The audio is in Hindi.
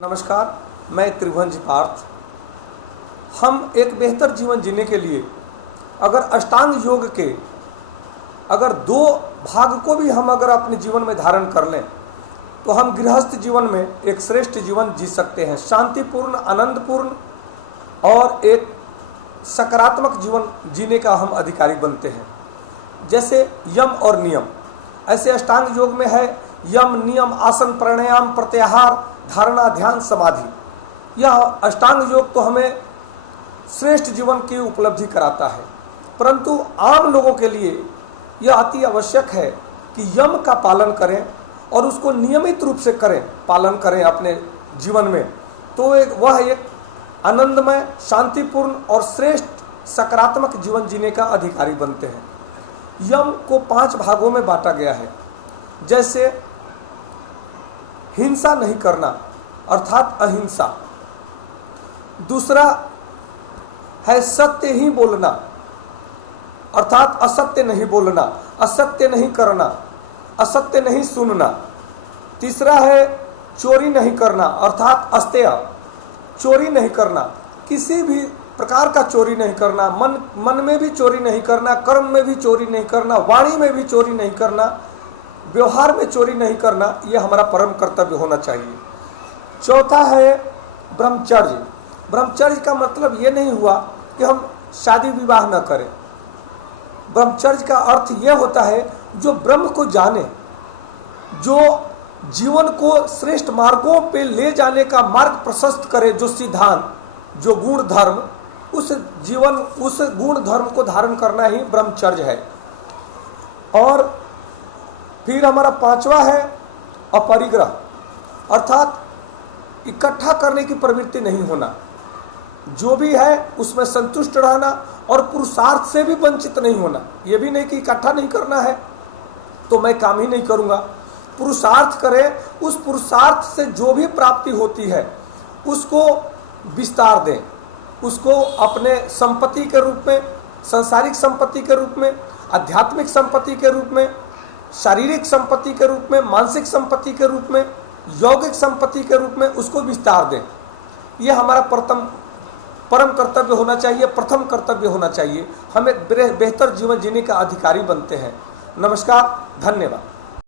नमस्कार, मैं त्रिभुवन जी पार्थ। हम एक बेहतर जीवन जीने के लिए अगर अष्टांग योग के अगर दो भाग को भी हम अगर अपने जीवन में धारण कर लें तो हम गृहस्थ जीवन में एक श्रेष्ठ जीवन जी सकते हैं, शांतिपूर्ण, आनंदपूर्ण और एक सकारात्मक जीवन जीने का हम अधिकारी बनते हैं। जैसे यम और नियम, ऐसे अष्टांग योग में है यम, नियम, आसन, प्राणायाम, प्रत्याहार, धारणा, ध्यान, समाधि। यह अष्टांग योग तो हमें श्रेष्ठ जीवन की उपलब्धि कराता है, परंतु आम लोगों के लिए यह अति आवश्यक है कि यम का पालन करें और उसको नियमित रूप से करें, पालन करें अपने जीवन में, तो वह एक आनंदमय, शांतिपूर्ण और श्रेष्ठ सकारात्मक जीवन जीने का अधिकारी बनते हैं। यम को 5 भागों में बांटा गया है। जैसे हिंसा नहीं करना अर्थात अहिंसा, दूसरा है सत्य ही बोलना अर्थात असत्य नहीं बोलना, असत्य नहीं करना, असत्य नहीं सुनना, तीसरा है चोरी नहीं करना अर्थात अस्तेय, चोरी नहीं करना, किसी भी प्रकार का चोरी नहीं करना, मन में भी चोरी नहीं करना, कर्म में भी चोरी नहीं करना, वाणी में भी चोरी नहीं करना, व्यवहार में चोरी नहीं करना, यह हमारा परम कर्तव्य होना चाहिए। चौथा है ब्रह्मचर्य। ब्रह्मचर्य का मतलब ये नहीं हुआ कि हम शादी विवाह न करें। ब्रह्मचर्य का अर्थ यह होता है जो ब्रह्म को जाने, जो जीवन को श्रेष्ठ मार्गों पे ले जाने का मार्ग प्रशस्त करे, जो सिद्धांत, जो गुण धर्म, उस गुण धर्म को धारण करना ही ब्रह्मचर्य है। और फिर हमारा 5वां है अपरिग्रह अर्थात इकट्ठा करने की प्रवृत्ति नहीं होना, जो भी है उसमें संतुष्ट रहना और पुरुषार्थ से भी वंचित नहीं होना। यह भी नहीं कि इकट्ठा नहीं करना है तो मैं काम ही नहीं करूंगा, पुरुषार्थ करें, उस पुरुषार्थ से जो भी प्राप्ति होती है उसको विस्तार दें, उसको अपने संपत्ति के रूप में, सांसारिक संपत्ति के रूप में, आध्यात्मिक संपत्ति के रूप में, शारीरिक संपत्ति के रूप में, मानसिक संपत्ति के रूप में, यौगिक संपत्ति के रूप में उसको विस्तार दें। यह हमारा परम कर्तव्य होना चाहिए, प्रथम कर्तव्य होना चाहिए। हम एक बेहतर जीवन जीने का अधिकारी बनते हैं। नमस्कार, धन्यवाद।